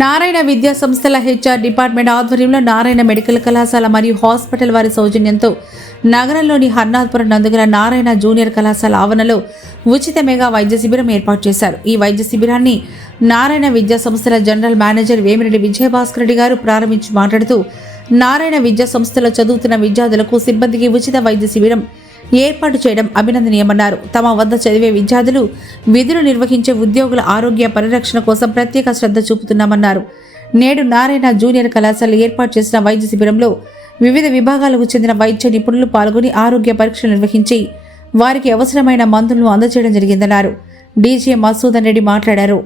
నారాయణ విద్యా సంస్థల HR department ఆధ్వర్యంలో నారాయణ మెడికల్ కళాశాల మరియు హాస్పిటల్ వారి సౌజన్యంతో నగరంలోని హర్నాథ్పురం నందుగల నారాయణ జూనియర్ కళాశాల ఆవరణలో ఉచిత మెగా వైద్య శిబిరం ఏర్పాటు చేశారు ఈ వైద్య శిబిరాన్ని నారాయణ విద్యా సంస్థల జనరల్ మేనేజర్ వేమిరెడ్డి విజయభాస్కర్ రెడ్డి గారు ప్రారంభించి మాట్లాడుతూ నారాయణ విద్యా సంస్థలో చదువుతున్న విద్యార్థులకు సిబ్బందికి ఉచిత వైద్య శిబిరం ఏర్పాటు చేయడం అభినందనీయమన్నారు తమ వద్ద చదివే విద్యార్థులు విధులు నిర్వహించే ఉద్యోగుల ఆరోగ్య పరిరక్షణ కోసం ప్రత్యేక శ్రద్ధ చూపుతున్నామన్నారు నేడు నారాయణ జూనియర్ కళాశాల ఏర్పాటు చేసిన వైద్య శిబిరంలో వివిధ విభాగాలకు చెందిన వైద్య నిపుణులు పాల్గొని ఆరోగ్య పరీక్షలు నిర్వహించి వారికి అవసరమైన మందులను అందజేయడం జరిగిందన్నారు డీజే మసూదన్ రెడ్డి మాట్లాడారు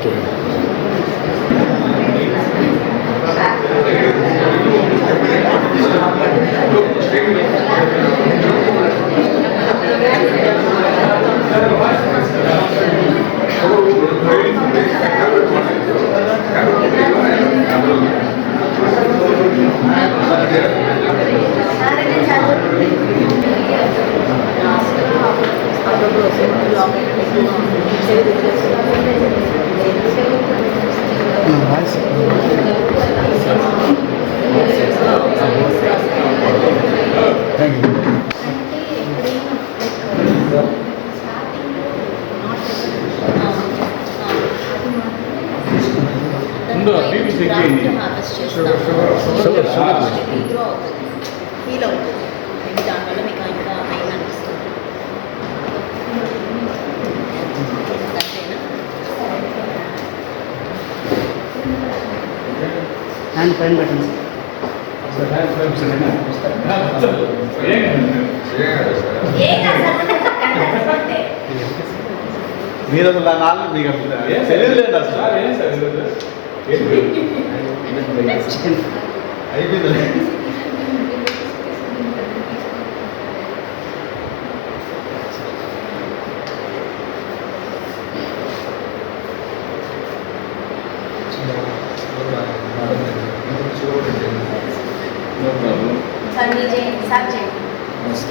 OK。పైన పెట్టండి మీరు అసలు నాలుగు మీకు తెలియదు లేదు అసలు అయిపోయింది સાચે બસ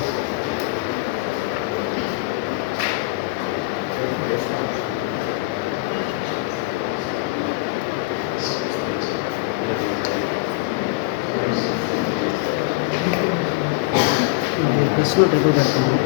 प्रश्न टेबल करता हूँ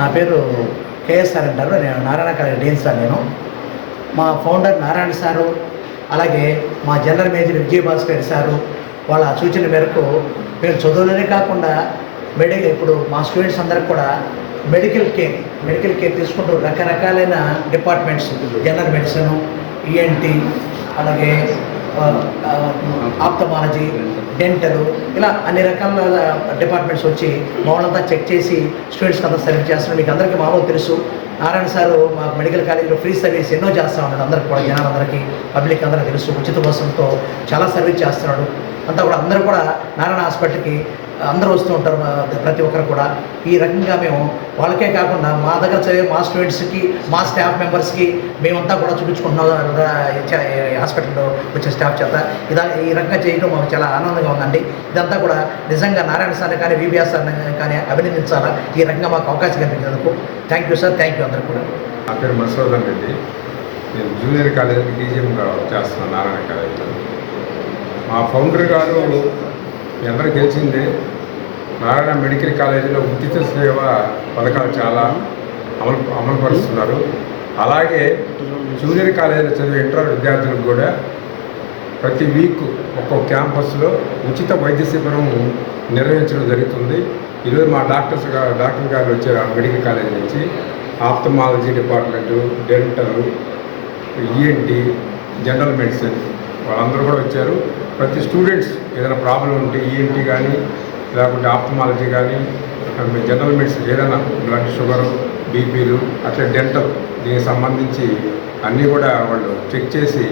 నా పేరు కేఎస్ఆర్ అంటారు నేను నారాయణ కాలేజ్ డీన్ సార్ నేను మా ఫౌండర్ నారాయణ సారు అలాగే మా జనరల్ మేనేజర్ విజయభాస్కర్ సారు వాళ్ళ సూచన మేరకు మేము చదువులనే కాకుండా మెడికల్ ఇప్పుడు మా స్టూడెంట్స్ అందరికి కూడా మెడికల్ కేర్ మెడికల్ కేర్ తీసుకుంటూ రకరకాలైన departments general medicine ENT e అలాగే ఆప్తమాలజీ డెంటల్ ఇలా అన్ని రకాల డిపార్ట్మెంట్స్ వచ్చి మామూలంతా చెక్ చేసి స్టూడెంట్స్కి అంతా సెలెక్ట్ చేస్తున్నారు మీకు అందరికీ మామూలు తెలుసు నారాయణ సార్ మా మెడికల్ కాలేజీలో ఫ్రీ సర్వీస్ ఎన్నో చేస్తూ ఉన్నాడు అందరికి కూడా జనాలందరికీ పబ్లిక్ అందరికీ తెలుసు ఉచిత బస్సులతో చాలా సర్వీస్ చేస్తున్నాడు అంతా కూడా అందరూ కూడా నారాయణ హాస్పిటల్కి అందరూ వస్తూ ఉంటారు ప్రతి ఒక్కరు కూడా ఈ రకంగా మేము వాళ్ళకే కాకుండా మా దగ్గర చదివే మా స్టూడెంట్స్కి మా స్టాఫ్ మెంబర్స్కి మేమంతా కూడా చూపించుకుంటున్నాం హాస్పిటల్లో వచ్చే స్టాఫ్ చేత ఇదా ఈ రకంగా చేయడం మాకు చాలా ఆనందంగా ఉందండి ఇదంతా కూడా నిజంగా నారాయణ సార్ని కానీ విబిఆర్ సార్ని కానీ అభినందించాలా ఈ రకంగా మాకు అవకాశం కల్పించినందుకు thank you sir thank you అందరూ కూడా నా పేరు మసోదన్ రెడ్డి నేను జూనియర్ కాలేజీ డీజీఎంగా చేస్తున్నాను నారాయణ కాలేజీలో మా ఫౌండర్ గారు ఎవరు గెలిచింది నారాయణ మెడికల్ కాలేజీలో ఉచిత సేవ పథకాలు చాలా అమలు అమలుపరుస్తున్నారు అలాగే జూనియర్ కాలేజీలో చదివే ఇంటర్ విద్యార్థులకు కూడా ప్రతి వీక్ ఒక్కొక్క క్యాంపస్లో ఉచిత వైద్య శిబిరం నిర్వహించడం జరుగుతుంది ఈరోజు మా డాక్టర్స్ గారు డాక్టర్ గారు వచ్చారు మెడికల్ కాలేజ్ నుంచి ophthalmology department dental ENT general medicine వాళ్ళందరూ కూడా వచ్చారు ప్రతి స్టూడెంట్స్ ఏదైనా ప్రాబ్లం ఉంటే ఈఎన్టీ e కానీ లేకుంటే ఆప్టమాలజీ కానీ జనరల్ మెడిసిన్ ఏదైనా బ్లడ్ షుగర్ బీపీలు అట్లా డెంటల్ దీనికి సంబంధించి అన్నీ కూడా వాళ్ళు చెక్ చేసి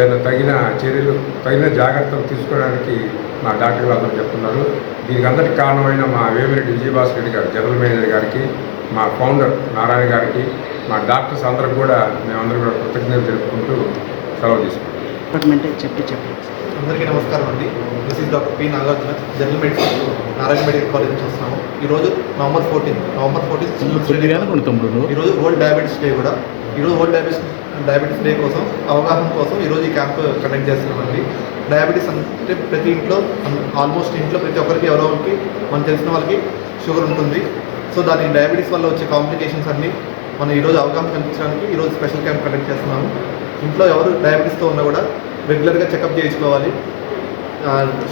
ఏదైనా తగిన చర్యలు తగిన జాగ్రత్తలు తీసుకోవడానికి మా డాక్టర్ గారు చెప్తున్నారు దీనికి అందరికి కారణమైన మా వేమిరెడ్డి విజయభాస్కర్ రెడ్డి గారు జనరల్ మేనేజర్ గారికి మా ఫౌండర్ నారాయణ గారికి మా డాక్టర్స్ అందరికి కూడా మేమందరం కూడా కృతజ్ఞతలు తెలుపుకుంటూ సెలవు తీసుకుంటాం డిపార్ట్మెంటే చెప్పి చెప్పి అందరికీ నమస్కారం అండి this is doctor P Nagarjuna general medicine Narayana medical college నుంచి వస్తున్నాము ఈరోజు November fourteen November fourteen children's ఈరోజు వరల్డ్ డయాబెటీస్ డే కూడా ఈరోజు వరల్డ్ డయాబెటీస్ డయాబెటీస్ డే కోసం అవగాహన కోసం ఈరోజు ఈ క్యాంప్ కండక్ట్ చేస్తున్నామండి డయాబెటీస్ అంటే ప్రతి ఇంట్లో ఆల్మోస్ట్ ఇంట్లో ప్రతి ఒక్కరికి ఎవరో ఒకరికి మనం తెలిసిన వాళ్ళకి షుగర్ ఉంటుంది సో దాని డయాబెటీస్ వల్ల వచ్చే కాంప్లికేషన్స్ అన్నీ మనం ఈరోజు అవగాహన కల్పించడానికి ఈరోజు స్పెషల్ క్యాంప్ కండక్ట్ చేస్తున్నాము ఇంట్లో ఎవరు డయాబెటీస్తో ఉన్నా కూడా రెగ్యులర్గా చెకప్ చేయించుకోవాలి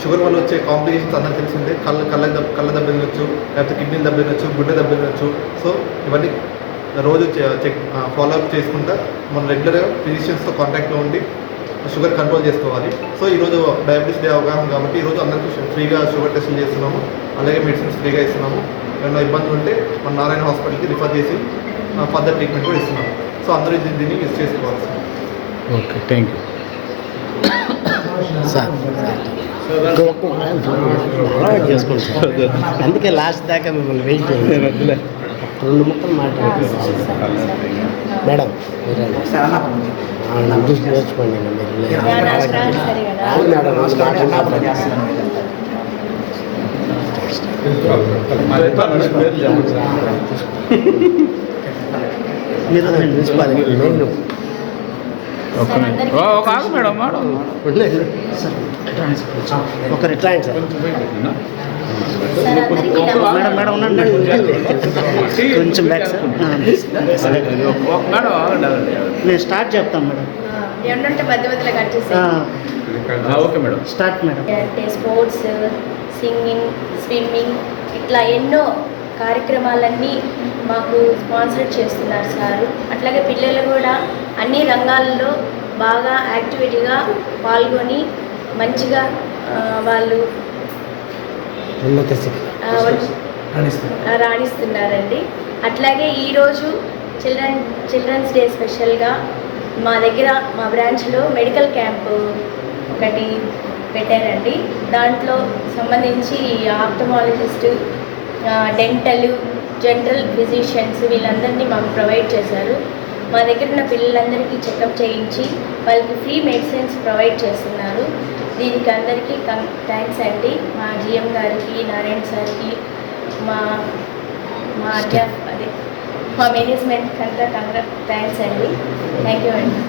షుగర్ వల్ల వచ్చే కాంప్లికేషన్స్ అందరూ తెలిసిందే కళ్ళ కళ్ళ కళ్ళ దెబ్బ తినొచ్చు లేకపోతే కిడ్నీలు దెబ్బ తినొచ్చు గుడ్డ దెబ్బ తినొచ్చు సో ఇవన్నీ రోజు చెక్ ఫాలోఅప్ చేసుకుంటా మనం రెగ్యులర్గా ఫిజిషియన్స్తో కాంటాక్ట్లో ఉండి షుగర్ కంట్రోల్ చేసుకోవాలి సో ఈరోజు డయాబెటీస్ డే అవగాహన కాబట్టి ఈరోజు అందరికీ ఫ్రీగా షుగర్ టెస్టులు చేస్తున్నాము అలాగే మెడిసిన్స్ ఫ్రీగా ఇస్తున్నాము ఏమైనా ఇబ్బంది ఉంటే మన నారాయణ హాస్పిటల్కి రిఫర్ చేసి ఫర్దర్ ట్రీట్మెంట్ కూడా ఇస్తున్నాము సో అందరూ దీన్ని యూజ్ చేసుకోవాల్సింది ఓకే థ్యాంక్ యూ సార్ చేసుకోండి అందుకే లాస్ట్ దాకా మిమ్మల్ని వెయిట్ రెండు ముక్కలు మాట్లాడుతున్నారు మేడం మీరు చూసి నేర్చుకోండి మీరు మీరు ఒక్క కాదు మేడం మేడం ఒక రిట్లైన్ మేడం మేడం ఉండండి కొంచెం బ్యాక్ సార్ నేను స్టార్ట్ చెప్తాను madam okay madam start madam sports singing swimming ఇట్లా ఎన్నో కార్యక్రమాలన్నీ మాకు స్పాన్సర్ చేస్తున్నారు సారు అట్లాగే పిల్లలు కూడా అన్ని రంగాల్లో బాగా యాక్టివిటీగా పాల్గొని మంచిగా వాళ్ళు రాణిస్తున్నారండి అట్లాగే ఈరోజు చిల్డ్రన్ చిల్డ్రన్స్ డే స్పెషల్గా మా దగ్గర మా బ్రాంచ్లో మెడికల్ క్యాంప్ ఒకటి పెట్టారండి దాంట్లో సంబంధించి ఆప్టమాలజిస్ట్ డెంటల్ జనరల్ ఫిజిషియన్స్ వీళ్ళందరినీ మాకు ప్రొవైడ్ చేశారు మా దగ్గర ఉన్న పిల్లలందరికీ చెకప్ చేయించి వాళ్ళకి ఫ్రీ మెడిసిన్స్ ప్రొవైడ్ చేస్తున్నారు దీనికి అందరికీ థ్యాంక్స్ అండి మా జిఎం గారికి నారాయణ సార్కి మా మా అదే మా మేనేజ్మెంట్కి అంతా కంగ్రా థ్యాంక్స్ అండి థ్యాంక్ యూ అండి